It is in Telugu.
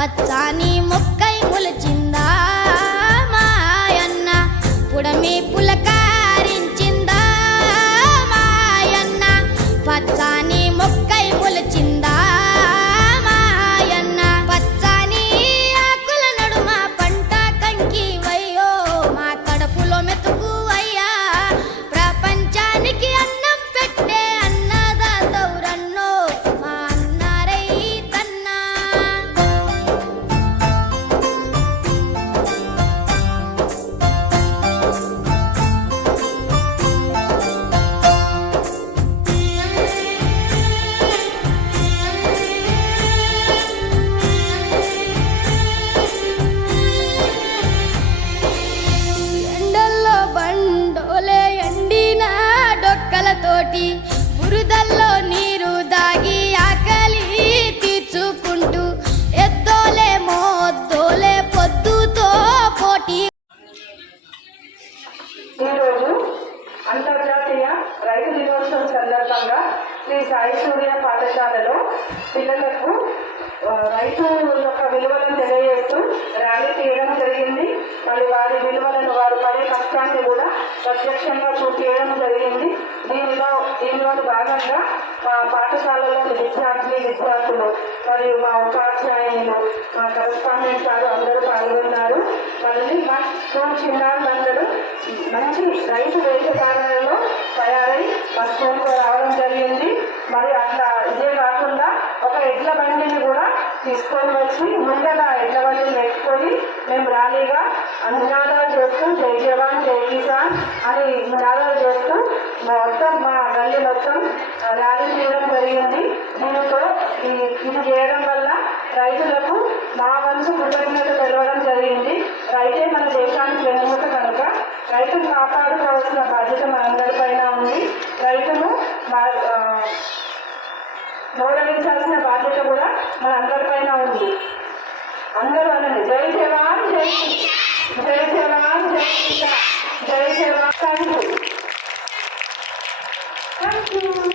పచ్చాని మొక్కై మొలచిందా మాయన్న పుడమి పులకారించిందా మాయన్న పచ్చాని మొక్కై మొలచిందా మాయన్న పచ్చాని ఆకుల నడుమ పంట కంకి వయ్యో మా కడుపులో మెతుకు అయ్యా ప్రపంచానికి అన్నం పెట్టే అన్నదాతౌరన్నో మా అన్న రైతన్నా. ఎండల్లో బండోలే ఎండిన డొక్కలతోటి బురదల్లో నీరు దాగి ఆకలి తీర్చుకుంటూ ఎద్దోలే మోద్దోలే పొద్దుతో పోటీ. ఈరోజు అంతర్జాతీయ రైతు దినోత్సవం సందర్భంగా శ్రీ సాయి సూర్య పాఠశాలలో పిల్లలకు రైతు యొక్క విలువలను తెలియజేస్తూ ర్యాలీ తీయడం జరిగింది. మరి వారి విలువలను వారు పడే కష్టాన్ని కూడా ప్రత్యక్షంగా చూపించడం జరిగింది. దీనిలో భాగంగా మా పాఠశాలలోని విద్యార్థులు మరియు మా ఉపాధ్యాయులు మా కరెస్పాండెంట్ గారు అందరూ పాల్గొన్నారు. మరి మా స్కూల్ చిన్నారులందరూ మంచి రైతు వేషధారణలో తయారై మా స్కూల్కు రావడం జరిగింది. మరి అట్లా ఇదే కాకుండా ఒక ఎడ్ల బండిని కూడా తీసుకొని వచ్చి ముందర ఎడ్ల బండిని పెట్టుకొని మేము ర్యాలీగా నినాదాలు చేస్తూ జై జవాన్ జై కిసాన్ అని నినాదాలు చేస్తూ మొత్తం మా గల్లీ మొత్తం ర్యాలీ చేయడం జరిగింది. దీనితో ఇది చేయడం వల్ల రైతులకు మా వంతు కృతజ్ఞత తెలవడం జరిగింది. రైతే మన దేశానికి వెన్నెముక కనుక రైతును కాపాడుకోవాల్సిన బాధ్యత మనందరిపైన ఉంది. రైతును గౌరవించాల్సిన బాధ్యత కూడా మన అందరిపైన ఉంది. అందరూ అనండి జై జవాన్ జై జై జవాన్ జై జై జవాన్. Thank you.